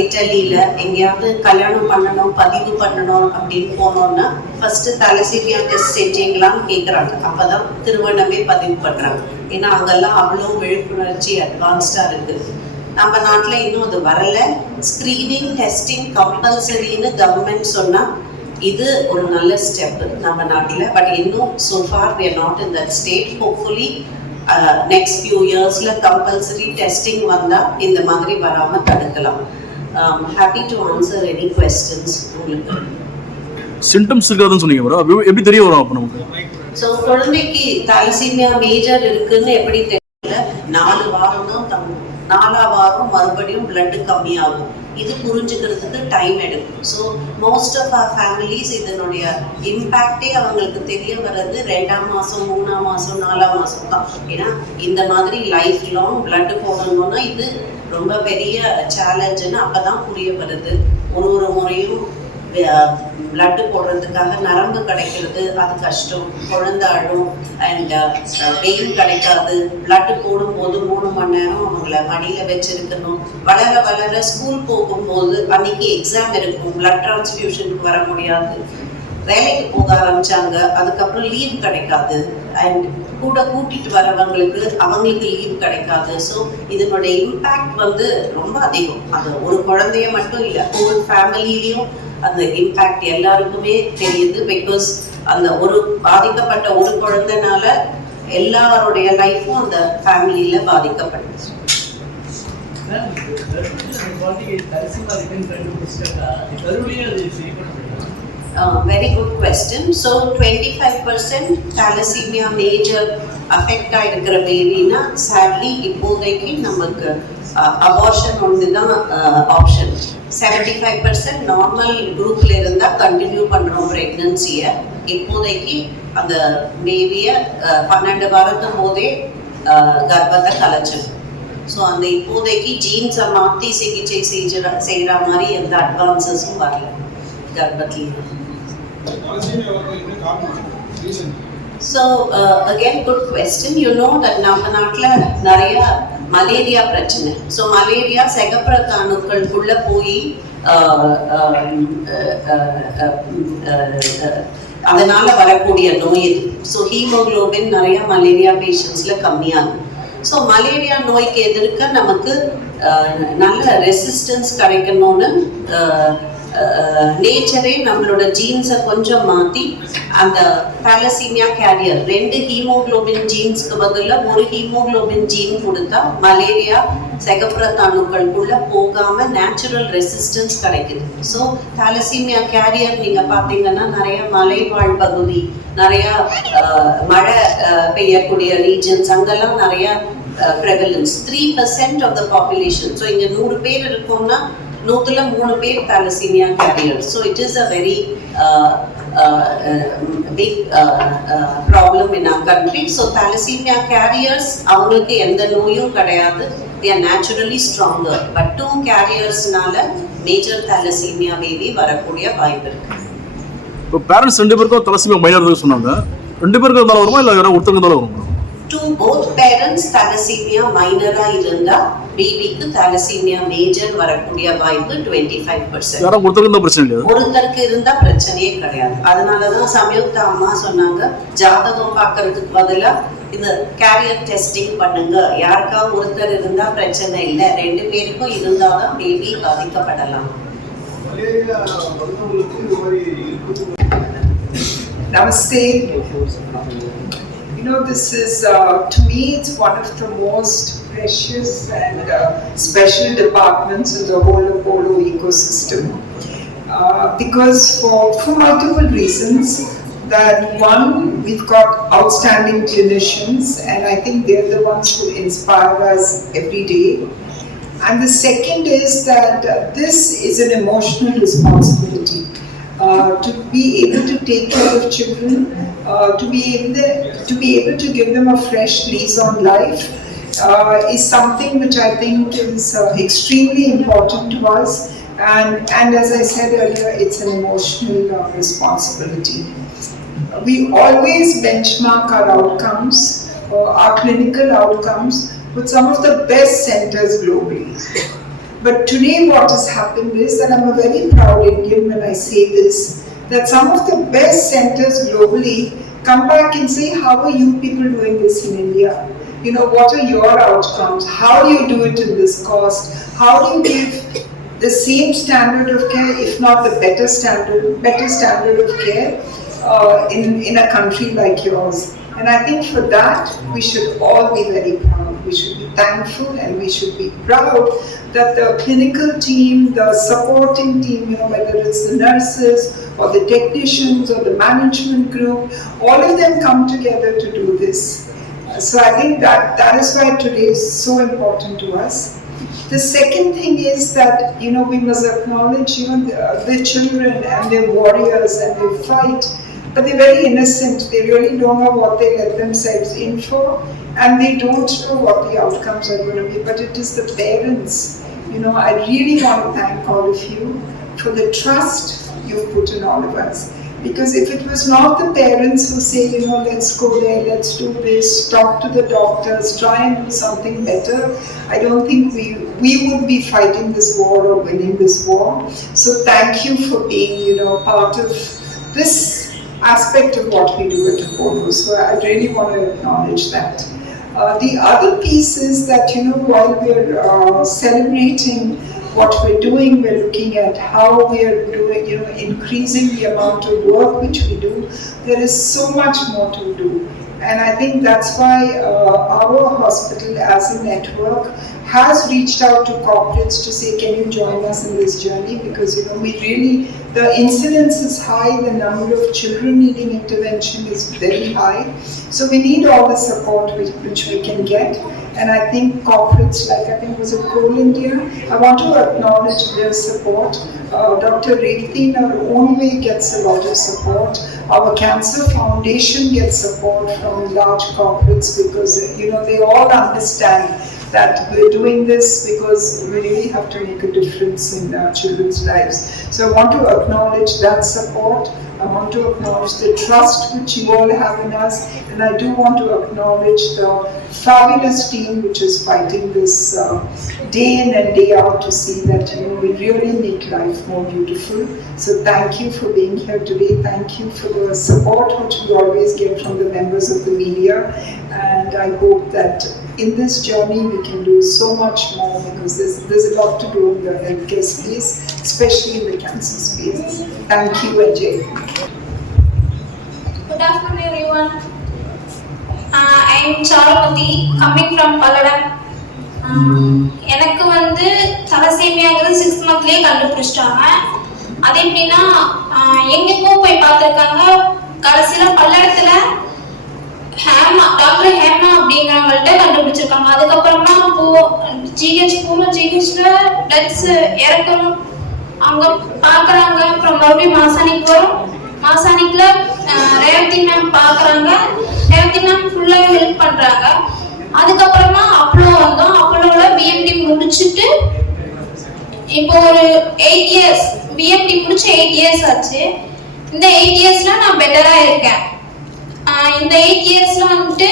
இட்டலியில எங்கேயாவது கல்யாணம் பண்ணணும், பதிவு பண்ணணும் அப்படின்னு போனோம்னா ஃபர்ஸ்ட் தலசீமியா டெஸ்ட் செஞ்சீங்களான்னு கேட்குறாங்க. அப்பதான் திருமணமே பதிவு பண்றாங்க. ஏன்னா அங்கெல்லாம் அவ்வளோ விழிப்புணர்ச்சி அட்வான்ஸ்டா இருக்கு. நம்ம நாட்டில் இன்னும் அது வரல. ஸ்கிரீனிங் டெஸ்டிங் கம்பல்சரின்னு கவர்மெண்ட் சொன்னா இது ஒரு நல்ல ஸ்டெப் நம்ம நாட்டில். பட் இன்னும் so far we are not in that state. Hopefully next few yearsல கம்பல்சரி டெஸ்டிங் வந்தா இந்த மாதிரி வராம தடுக்கலாம். Happy to answer any questions. உங்களுக்கு சிம்டம்ஸ் இருக்காதுன்னு சொன்னீங்க bro, எப்படி தெரிய வரும் அப்ப நமக்கு? ஸோ குழந்தைக்கு தலசீமியா மேஜர் இருக்குன்னு எப்படி தெரியல, 4 வாரம் தான் தங்கும். 4ஆம் வாரம் மறுபடியும் பிளட் கம்மியாகும். இது புரிஞ்சுக்கிறதுக்கு டைம் எடுக்கும். So most of our families இதனுடைய இம்பேக்டே அவங்களுக்கு தெரிய வர்றது 2ஆம் மாதம், 3ஆம் மாதம், 4ஆம் மாதம் தான். ஏன்னா இந்த மாதிரி லைஃப் லாங் பிளட் போடணும்னா இது ரொம்ப பெரிய சேலஞ்சுன்னு அப்போ தான் புரிய வருது. ஒரு முறையும் பிளட்டு போடுறதுக்காக நரம்பு கிடைக்கிறது அது கஷ்டம், குழந்தை அழும், அண்ட் வெயில் கிடைக்காது. பிளட்டு போடும்போது 3 மணி நேரம் அவங்கள மடியில் வச்சிருக்கணும். வளர வளர ஸ்கூல் போகும்போது அன்னைக்கு எக்ஸாம் இருக்கும், பிளட் டிரான்ஸ்ஃபியூஷனுக்கு வர முடியாது. வேலைக்கு போக ஆரம்பிச்சாங்க, அதுக்கப்புறம் லீவ் கிடைக்காது. அண்ட் கூட கூட்டிட்டு வரவங்களுக்கு அவங்களுக்கு லீவ் கிடைக்காது. ஸோ இதனுடைய இம்பேக்ட் ரொம்ப அதிகம். அது ஒரு குழந்தைய மட்டும் இல்லை, ஹோல் ஃபேமிலியிலையும் அந்த இம்பேக்ட் எல்லாருக்குமே தெரியுது. பிகாஸ் அந்த ஒரு பாதிக்கப்பட்ட ஒரு குழந்தைனால எல்லாருடைய லைஃப்பும் அந்த ஃபேமிலியில பாதிக்கப்பட்டுச்சு. Very good question. So 25% thalassemia major affect ஆயிருக்கிற பேபினா sadly இப்போதைக்கு நமக்கு அபார்ஷன் ஒன்று தான் ஆப்ஷன். 75% நார்மல் குரூப்ல இருந்தா கண்டினியூ பண்றோம் பிரெக்னன்சியை. இப்போதைக்கு அந்த பேபியை 12 வாரத்தும் போதே கர்ப்பத்தை கலைச்சிடும். ஸோ அந்த இப்போதைக்கு ஜீன்ஸை மாற்றி சிகிச்சை செய்கிற மாதிரி எந்த அட்வான்சஸும் வரல கர்ப்பத்திலேயே. So again good question. You know that நம்ம நாட்டில் நிறைய மலேரியா பிரச்சனை. ஸோ மலேரியா செகப்புரத்த அணுக்களுக்குள்ள போய் அதனால வரக்கூடிய நோய் இது. ஸோ ஹீமோகுளோபின் நிறைய மலேரியா பேஷண்ட்ஸ்ல கம்மியாகும். ஸோ மலேரியா நோய்க்கு எதிர்க்க நமக்கு நல்ல ரெசிஸ்டன்ஸ் கிடைக்கணும்னு நேச்சரே நம்மளோட ஜீன்ஸை கொஞ்சம் மாற்றி அந்த தலசீமியா கேரியர் 2 ஹீமோகுளோபின் ஜீன்ஸ்க்கு பதிலாக 1 ஹீமோகுளோபின் ஜீன் கொடுத்தா மலேரியா செகப்புரத்த அணுக்களுக்குள்ள போகாம நேச்சுரல் ரெசிஸ்டன்ஸ் கிடைக்குது. ஸோ தலசீமியா கேரியர் நீங்க பார்த்தீங்கன்னா நிறைய மலைவாழ் பகுதி, நிறைய மழை பெய்யக்கூடிய ரீஜன்ஸ், அங்கெல்லாம் நிறைய prevalence. 3% of the population. So இங்க 100 பேர் இருக்கோம்னா 100ல 3 பேர் thalassemia carriers. So it is a very big problem in our country. So thalassemia carriers அவங்களுக்கு எந்த நோயும் கிடையாது. They are naturally stronger. But 2 carriersனால major thalassemia baby வரக்கூடிய வாய்ப்பு இருக்கு. இப்போ பேரண்ட்ஸ் 2 பேருக்கும் thalassemia மைனர் சொன்னாங்க. 2 பேருக்கு இருந்தாலும் வருமா இல்ல யாரோ ஒருத்தருக்கு இருந்தாலும் வருமா? To both parents thalassemia minor இருந்தா பேபிக்கு thalassemia major வரக்கூடிய வாய்ப்பு 25%. யாரோ ஒருத்தருக்கு இருந்தா பிரச்சனை இல்லையா? ஒருத்தருக்கு இருந்தா பிரச்சனையே கிடையாது. அதனால தான் சம்யுக்தா அம்மா சொன்னாங்க ஜாதகம் பார்க்கறதுக்கு பதிலா இந்த கேரியர் டெஸ்டிங் பண்ணுங்க. யாருக்கா ஒருத்தர் இருந்தா பிரச்சனை இல்லை, 2 பேருக்கும் இருந்தாதான் பேபி பாதிக்கப்படலாம். Namaste. You know, this is, to me, it's one of the most precious and special departments in the whole Apollo ecosystem. Because for multiple reasons. That one, we've got outstanding clinicians, and I think they're the ones who inspire us every day. And the second is that this is an emotional responsibility. To be able to take care of children, to be able to give them a fresh lease on life is something which I think is extremely important to us. And as I said earlier, it's an emotional responsibility. We always benchmark our outcomes, our clinical outcomes, with some of the best centers globally. But today what has happened is, and I'm a very proud Indian when I say this, that some of the best centers globally come back and say, how are you people doing this in India? You know, what are your outcomes? How do you do it in this cost? How do you give the same standard of care, if not the better standard of care in a country like yours? And I think for that, we should all be very proud. We should be thankful and we should be proud that the clinical team, the supporting team, you know, whether it's the nurses or the technicians or the management group, all of them come together to do this. So I think that is why today is so important to us. The second thing is that, you know, we must acknowledge, you know, the children and their warriors and they fight, but they're very innocent. They really don't know what they let themselves in for, and they don't know what the outcomes are going to be. But it is the parents. You know, I really want to thank all of you for the trust you've put in all of us. Because if it was not the parents who say, you know, let's go there, let's do this, talk to the doctors, try and do something better, I don't think we would be fighting this war or winning this war. So thank you for being, you know, part of this aspect of what we do at Apollo. So I really want to acknowledge that. The other piece is that, you know, while we're celebrating what we're doing, we're looking at how we're doing, you know, increasing the amount of work which we do. There is so much more to do. And I think that's why our hospital as a network has reached out to corporates to say, can you join us in this journey? Because, you know, we really, the incidence is high, the number of children needing intervention is very high. So we need all the support which we can get. And I think corporates, like I think it was a Coal India, I want to acknowledge their support. Dr. Revati in her own way gets a lot of support. Our Cancer Foundation gets support from large corporates because, you know, they all understand that we're doing this because we really have to make a difference in children's lives. So I want to acknowledge that support. I want to acknowledge the trust which you all have in us, and I do want to acknowledge the fabulous team which is fighting this day in and day out to see that, you know, we really make life more beautiful. So thank you for being here today. Thank you for the support which we always get from the members of the media, and I hope that in this journey we can do so much more because there's a lot to do in the healthcare space, especially in the cancer space. Thank you, Ajay. Good afternoon, everyone. I am Charupati, coming from Palladam. எனக்கு வந்து தலசீமியாங்கிறது 6 மந்த்லயே கண்டுபிடிச்சிட்டாங்க. அது எப்படின்னா எங்கெங்கோ போய் பார்த்துருக்காங்க. கடைசியில் பல்லடத்துல doctor Hema அப்படிங்கிறவங்கள்ட்ட கண்டுபிடிச்சிருக்காங்க. அதுக்கப்புறமா ஜிஹெச்ல பிளட்ஸ் இறக்கணும் அங்க பாக்குறாங்க. அப்புறம் மறுபடியும் மாசாணிக்கு வரும். மாசாணிக்குல ரேவதி மேம் பாக்குறாங்க. ரேவதி மேம் ஃபுல்லா ஹெல்ப் பண்றாங்க. அதுக்கப்புறமா அப்போலோ வந்தோம். அப்போலோல பிஎம்டி முடிச்சுட்டு இப்போ ஒரு 8 இயர்ஸ் பிஎம்டி முடிச்சு 8 இயர்ஸ் ஆச்சு. இந்த 8 இயர்ஸ்ல நான் பெட்டரா இருக்கேன். இந்த 8 இயர்ஸ்ல வந்துட்டு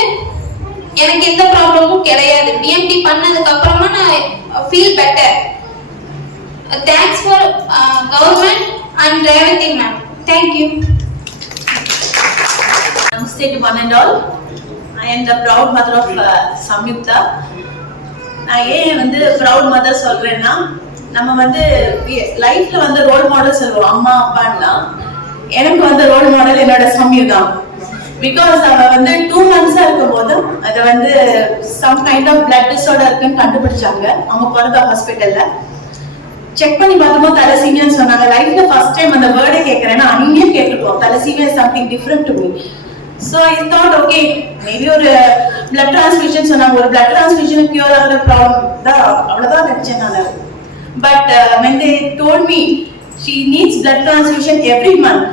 எனக்கு எந்த ப்ராப்ளமும் கிடையாது. பிஎம்டி பண்ணதுக்கு அப்புறமா நான் feel better. Thanks for government and Revathi ma'am. Thank you. Namaste to one and all. I am the proud mother of Samyukta. நான் ஏன் வந்து ப்ரௌட் மதர் சொல்றேன்னா, நம்ம வந்து லைஃப்ல வந்து ரோல் மாடல் சொல்லுவோம் அம்மா அப்பான்னா. எனக்கு வந்து ரோல் மாடல் என்னோட சம்யு தான். பிகாஸ் அவ வந்து 2 months இருக்கும் போது அதை வந்து some kind of blood disorder இருக்குன்னு கண்டுபிடிச்சாங்க. அவங்க பிறந்த ஹாஸ்பிட்டல்ல செக் பண்ணி பார்க்கும்போது தலசீமியான்னு சொன்னாங்க. லைஃப்ல ஃபர்ஸ்ட் டைம் அந்த வேர்டை கேட்கறேன்னா அங்கேயும் கேட்டிருக்கோம், thalassemia something different to me. So I thought okay maybe ஒரு பிளட் டிரான்ஸ்ஃபியூஷன் சொன்னாங்க. ஒரு பிளட் டிரான்ஸ்ஃபியூஷன் கியூர் ஆகிற ப்ராப்ளம் தான், அவ்வளோதான் நினைச்சேன் நான். But when they told me she needs blood transfusion every month,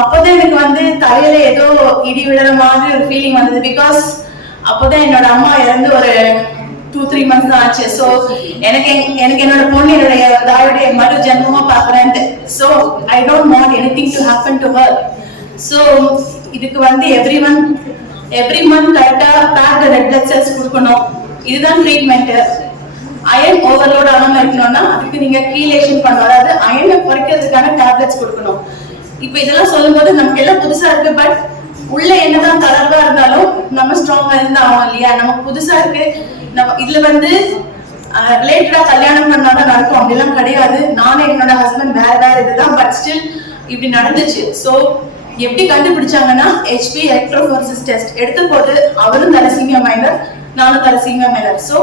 அப்போதான் எனக்கு வந்து தலையில ஏதோ இடி விழுற மாதிரி ஒரு ஃபீலிங் வந்தது. பிகாஸ் அப்போதான் என்னோட அம்மா இறந்து ஒரு 2-3 months தான் ஆச்சு. ஸோ எனக்கு என்னோட பொண்ணு என்னுடைய தாயோடைய மறு ஜென்மமா பார்க்குறேன்ட்டு. So I don't want anything to happen to her. So இதுக்கு வந்து எவ்ரி மந்த் கரெக்டாக பேக் ரெட் பிளட் செல்ஸ் கொடுக்கணும். இதுதான் ட்ரீட்மெண்ட். அயன் ஓவர்லோட் ஆகாம இருக்கணும்னா அதுக்கு நீங்க கீலேஷன் பண்ணணும், அதாவது அயனை குறைக்கிறதுக்கான டேப்லெட்ஸ் கொடுக்கணும். இப்போ இதெல்லாம் சொல்லும்போது நமக்கு எல்லாம் புதுசா இருக்கு. பட் உள்ள என்னதான் தளர்வா இருந்தாலும் நம்ம ஸ்ட்ராங்கா இருந்தா ஆகும் இல்லையா? நமக்கு புதுசா இருக்கு. நம்ம இதுல வந்து ரிலேட்டடா கல்யாணம் பண்ணாதான் நடக்கும் அப்படிலாம் கிடையாது. நானும் என்னோட ஹஸ்பண்ட் வேற இதுதான். பட் ஸ்டில் இப்படி நடந்துச்சு. ஸோ எப்படி கண்டுபிடிச்சாங்கன்னா HP எலக்ட்ரோஃபோரசிஸ் டெஸ்ட் எடுத்த போது அவரும் தலசீமியா மைனர், நானும் தலசீமியா மைனர். ஸோ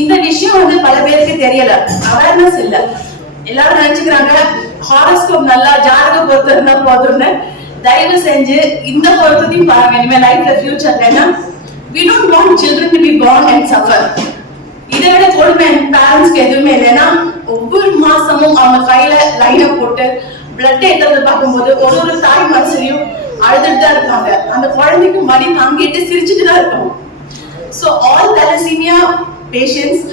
இந்த விஷயம் வந்து பல பேருக்கு தெரியல, அவேர்னஸ் இல்ல. எல்லாரும் நினைச்சுக்கிறாங்க ஹாரோஸ்கோப் நல்லா ஜாதக பொறுத்து இருந்தா போதும்னு. தயவு செஞ்சு இந்த பொறுத்தையும் பாருங்க இனிமே லைஃப்ல ஃபியூச்சர்ல. ஏன்னா we don't want children to be born and suffer. இதை விட கொடுமை பேரண்ட்ஸ்க்கு எதுவுமே இல்லைன்னா ஒவ்வொரு மாசமும் அவங்க கையில லைனை போட்டு பிளட் ஏற்றுறது பார்க்கும்போது ஒரு தாய் மனசுலையும் அழுதுட்டு தான் இருக்காங்க. அந்த குழந்தைக்கு மடி தாங்கிட்டு சிரிச்சுட்டு தான் இருக்கணும். So all thalassemia patients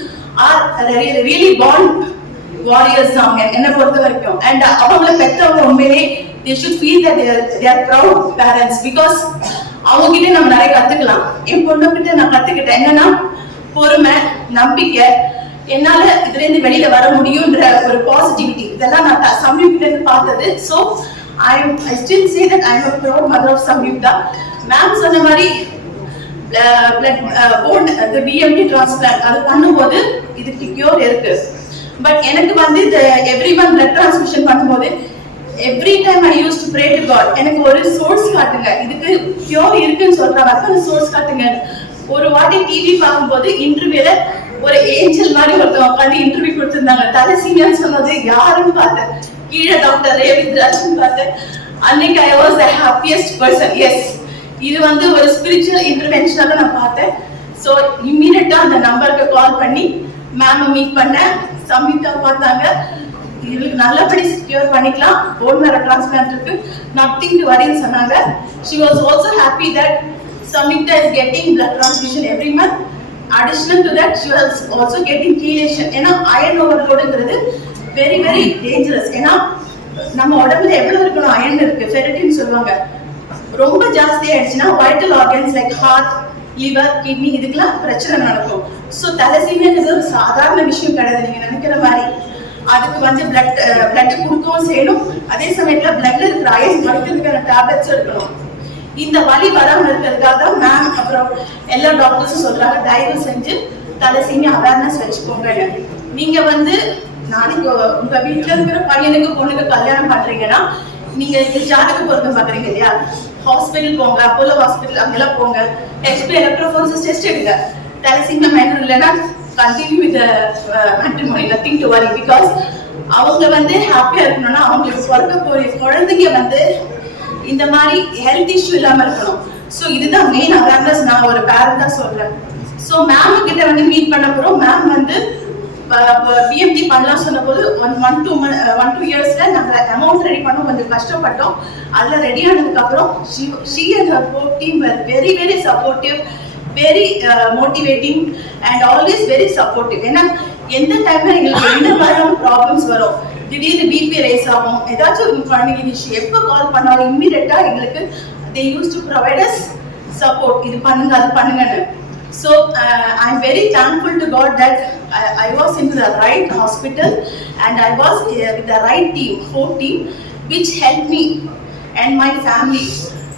are really born warriors தான் என்னை பொறுத்த வரைக்கும். அண்ட் அவங்கள பெற்றவங்க உண்மையிலே they should feel that they are proud parents because அவங்க கிட்ட நம்ம நிறைய கத்துக்கலாம். என் பொண்ணு கிட்ட நான் கத்துக்கிட்டேன் என்னன்னா பொறுமை, நம்பிக்கை, என்னால இதுல இருந்து வெளியில வர முடியும்ன்ற ஒரு பாசிட்டிவிட்டி. இதெல்லாம் நான் சம்யுக்தா இருந்து பார்த்தது. So I still say that I am a proud mother of Samyukta. Ma'am சொன்ன மாதிரி blood BMT transplant அது பண்ணும்போது இதுக்கு கியூர் இருக்கு. பட் எனக்கு வந்து இந்த எவ்ரி மந்த் பிளட் டிரான்ஸ்மிஷன் பண்ணும்போது every time I use to pray to God, எனக்கு ஒரு சோர்ஸ் காட்டுங்க, இதுக்கு கியூர் இருக்குன்னு சொல்றாங்க, அந்த சோர்ஸ் காட்டுங்க. ஒரு வாட்டி டிவி பார்க்கும்போது இன்டர்வியூல ஒரு ஏஞ்சல் மாதிரி ஒருத்தவங்க உட்காந்து இன்டர்வியூ கொடுத்திருந்தாங்க. தலசீமியான்னு சொன்னது யாருன்னு பார்த்தேன், கீழே டாக்டர் ரேவித்ராஜ்னு பார்த்தேன். அன்னைக்கு I was the happiest person. Yes, இது வந்து ஒரு ஸ்பிரிச்சுவல் இன்டர்வென்ஷனாக நான் பார்த்தேன். ஸோ இம்மீடியட்டா அந்த நம்பருக்கு கால் பண்ணி மேம் மீட் பண்ணேன். சம்யுக்தா பார்த்தாங்க, இவளுக்கு நல்லபடி கியூர் பண்ணிக்கலாம், போன் மேரோ டிரான்ஸ்பிளான்ட் இருக்கு, நத்திங் டு வரின்னு சொன்னாங்க. She was also happy that Samyukta is getting blood transfusion every month. Additional to that, she was also getting chelation. ஏன்னா அயன் ஓவர்லோடுங்கிறது வெரி வெரி டேஞ்சரஸ். ஏன்னா நம்ம உடம்புல எவ்வளவு இருக்கணும் அயன் இருக்கு, ஃபெரிட்டின் சொல்லுவாங்க. ரொம்ப ஜாஸ்தி ஆயிடுச்சுன்னா vital organs like heart, liver, kidney இதுக்கெல்லாம் பிரச்சனை நடக்கும். ஸோ தலசீமியாங்கிறது ஒரு சாதாரண விஷயம் கிடையாது நீங்க நினைக்கிற மாதிரி. அதுக்கு வந்து பிளட் கொடுக்கவும் செய்யணும், அதே சமயத்துல பிளட்ல இருக்கிற அயன் குறைக்கிறதுக்கான டேப்லெட்ஸும் இருக்கணும். இந்த வலி வராம இருக்கிறதுக்காக தான் மேம் அப்புறம் எல்லா டாக்டர்ஸும் சொல்றாங்க தயவு செஞ்சு தலசீமியா அவேர்னஸ் வச்சுக்கோங்க. நீங்க வந்து நாளைக்கு உங்க வீட்டுல இருக்கிற பையனுக்கு பொண்ணுக்கு கல்யாணம் பண்றீங்கன்னா நீங்க இந்த ஜாதக பொருத்தம் பாக்குறீங்க இல்லையா, ஹாஸ்பிட்டல் போங்க, அப்போலோ ஹாஸ்பிட்டல் அங்கெல்லாம் போங்க, HP எலக்ட்ரோஃபோரசிஸ் டெஸ்ட் எடுங்க. தலசீமியா மைனர் இல்லைன்னா continue with matrimony, nothing to worry. Because அவங்க வந்து ஹாப்பியா இருக்கணும்னா அவங்களுக்கு பிறக்க போற குழந்தைங்க வந்து இந்த மாதிரி ஹெல்த் இஷ்யூ இல்லாம இருக்கணும். ஸோ இதுதான் மெயின் அவேர்னஸ் நான் ஒரு பேரண்டா சொல்றேன். ஸோ மேம் கிட்ட வந்து மீட் பண்ண போறோம். மேம் வந்து BMT பண்ணலாம் சொன்ன போது 1-2 இயர்ஸ்ல நாங்கள் அமௌண்ட் ரெடி பண்ண கொஞ்சம் கஷ்டப்பட்டோம். அதுல ரெடி ஆனதுக்கு அப்புறம் she and her whole team were very very supportive, very motivating and always very supportive. ஏன்னா எந்த டைம்ல எங்களுக்கு எந்த மாதிரியான ப்ராப்ளம்ஸ் வரும், திடீர்னு பிபி ரைஸ் ஆகும், ஏதாச்சும் ஒரு குழந்தைங்க விஷயம் எப்போ கால் பண்ணாலும் இம்மீடியட்டா எங்களுக்கு they used to provide us support, இது பண்ணுங்க அது பண்ணுங்கன்னு. So I'm very thankful to God that I was in the right hospital and I was with the right team, whole team, which helped me and my family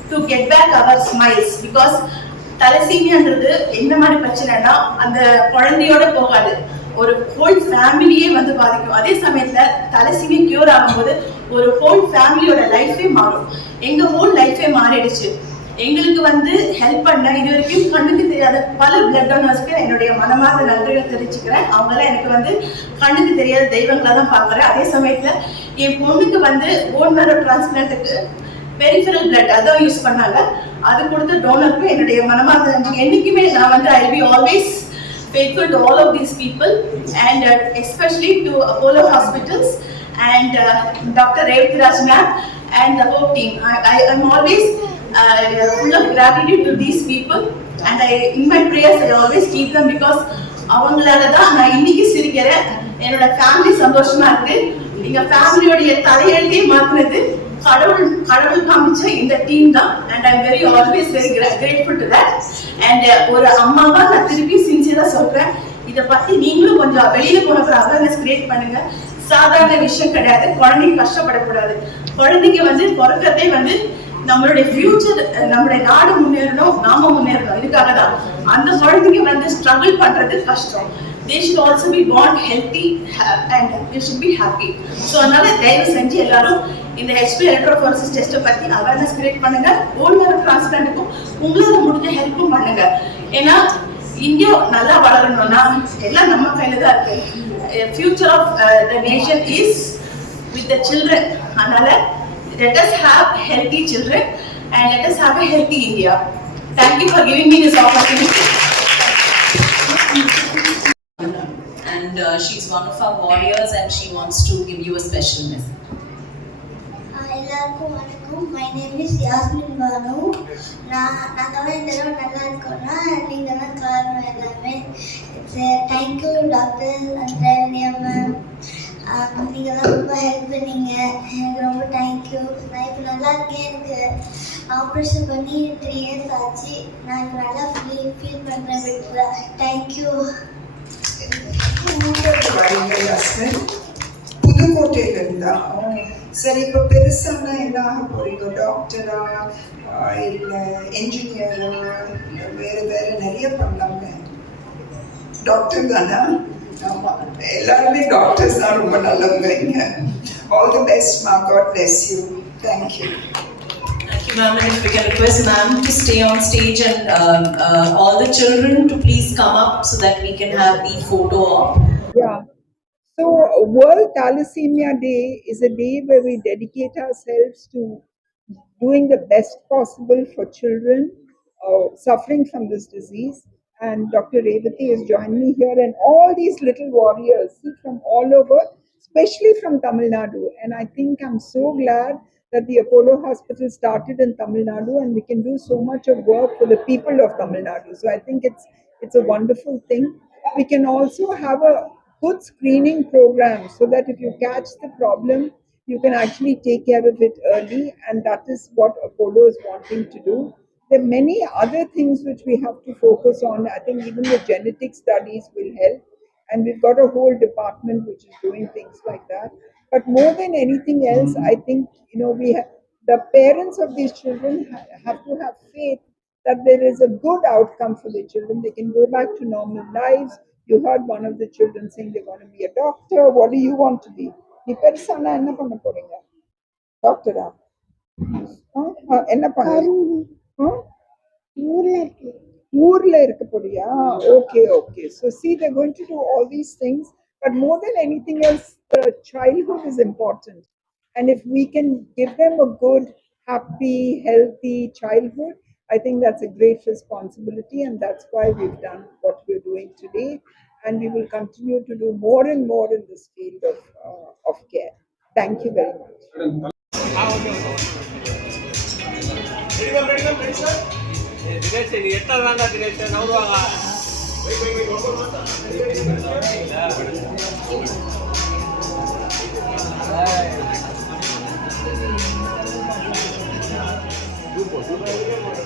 to get back our smiles. Because தலசீமியான்றது என்ன மாதிரி பிரச்சனைனா அந்த குழந்தையோட போகாது, ஒரு whole ஃபேமிலியே வந்து பாதிக்கும். அதே சமயத்துல தலசீமியா கியூர் ஆகும்போது ஒரு ஹோல் ஃபேமிலியோட லைஃபே மாறும். எங்க ஹோல் லைஃபே மாறிடுச்சு. எங்களுக்கு வந்து ஹெல்ப் பண்ண இது வரைக்கும் கண்ணுக்கு தெரியாத பல பிளட் டோனர்ஸ்க்கு என்னுடைய மனமார்ந்த நன்றிகள் தெரிவிச்சுக்கிறேன். அவங்களாம் எனக்கு வந்து கண்ணுக்கு தெரியாத தெய்வங்களா தான் பார்க்குறேன். அதே சமயத்துல என் பொண்ணுக்கு வந்து போன் மேரோ டிரான்ஸ்பிளான்ட்டுக்கு பெரிஃபரல் பிளட் அதான் யூஸ் பண்ணாங்க. அது கொடுத்த டோனருக்கு என்னுடைய மனமார்ந்த நன்றி. என்னைக்குமே நான் வந்து I be always faithful to all of these people and especially to Apollo Hospitals and Dr. Revithiraj ma'am and the whole team. I am always full of gratitude to these people and in my prayers I always keep them because அவங்களால தான் நான் இன்னைக்கு சிரிக்கிறேன். என்னோட family சந்தோஷமா இருக்கு. எங்க ஃபேமிலியோடைய தலையெழுத்தே மாத்தினது கடவுள் காமிச்ச இந்த டீம் தான். And I very always very grateful to that. And ஒரு அம்மாவா நான் திருப்பி சின்சியரா சொல்றேன், இதை பத்தி நீங்களும் கொஞ்சம் வெளியில போனப்ப அவேர்னஸ் கிரியேட் பண்ணுங்க. சாதாரண விஷயம் கிடையாது. குழந்தைங்க கஷ்டப்படக்கூடாது. குழந்தைங்க பிறக்கதே நம்மளுடைய ஃபியூச்சர், நம்மளுடைய நாடு முன்னேறணும், நாம முன்னேறணும். இதுக்காக தான் அந்த குழந்தைங்க ஸ்ட்ரகிள் பண்றது கஷ்டம். They should also be born healthy and they should be happy. So அதனால தயவு செஞ்சு எல்லாரும் இந்த HP எலக்ட்ரோஃபோரசிஸ் டெஸ்ட்டை பத்தி அவேர்னஸ் கிரியேட் பண்ணுங்க. ஓல்டர் டிரான்ஸ்பிளான்ட்டுக்கும் உங்களால முடிஞ்ச ஹெல்ப்பும் பண்ணுங்க. ஏன்னா இந்தியா நல்லா வளரணும்னா எல்லாம் நம்ம கையில தான் இருக்கு. Future of the nation is with the children. அதனால let us have healthy children and let us have a healthy India. Thank you for giving me this opportunity. And she's one of our warriors and she wants to give you a special message. எல்லாருக்கும் வணக்கம். My name is Yasmin Banu. நாங்கள்லாம் இந்த தடவை நல்லா இருக்கோம்னா நீங்கள் தான் காரணம் எல்லாமே. Thank you doctor and Revania ma'am. நீங்கள் தான் ரொம்ப ஹெல்ப் பண்ணீங்க. எனக்கு ரொம்ப தேங்க்யூ. நான் இப்போ நல்லா இருக்கேன். எனக்கு ஆப்ரேஷன் பண்ணி 3 இயர்ஸ் ஆச்சு. நான் இப்போ நல்லா ஃபீல் பண்ணுறேன். பெட்டராக. தேங்க்யூ. புதுக்கோட்டையில இருந்தா சரி, இப்போ பெருசானா என்ன ஆக போறீங்க? டாக்டரா இல்ல என்ஜினியரா? வேற நிறைய பண்ணலாங்க. டாக்டர் தானா? ஆமா, எல்லாருமே டாக்டர்ஸ் தான் ரொம்ப நல்லவங்க. ஆல் தி பெஸ்ட் மா. God bless you. Thank you. Thank you, ma'am. And if we can request ma'am to stay on stage and all the children to please come up so that we can have the photo op. Yeah. So World Thalassemia Day is a day where we dedicate ourselves to doing the best possible for children suffering from this disease. And Dr. Revathi has joined me here, and all these little warriors from all over, especially from Tamil Nadu. And I think I'm so glad that the Apollo Hospital started in Tamil Nadu, and we can do so much of work for the people of Tamil Nadu. So I think it's a wonderful thing. We can also have a good screening program so that if you catch the problem, you can actually take care of it early, and that is what Apollo is wanting to do. There are many other things which we have to focus on. I think even the genetic studies will help, and we've got a whole department which is doing things like that. But more than anything else, I think the parents of these children have to have faith that there is a good outcome for the children. They can go back to normal lives. You heard one of the children saying they want to be a doctor. What do you want to be? நீ பெருசானா என்ன பண்ண போறீங்க? டாக்டரா? என்ன பண்ண? ஊர்ல இருக்க போறியா? Okay. So see, they're going to do all these things, but more than anything else, the childhood is important. And if we can give them a good, happy, healthy childhood, I think that's a great responsibility, and that's why we've done what we're doing today. And we will continue to do more and more in this field of care. Thank you very much. Super.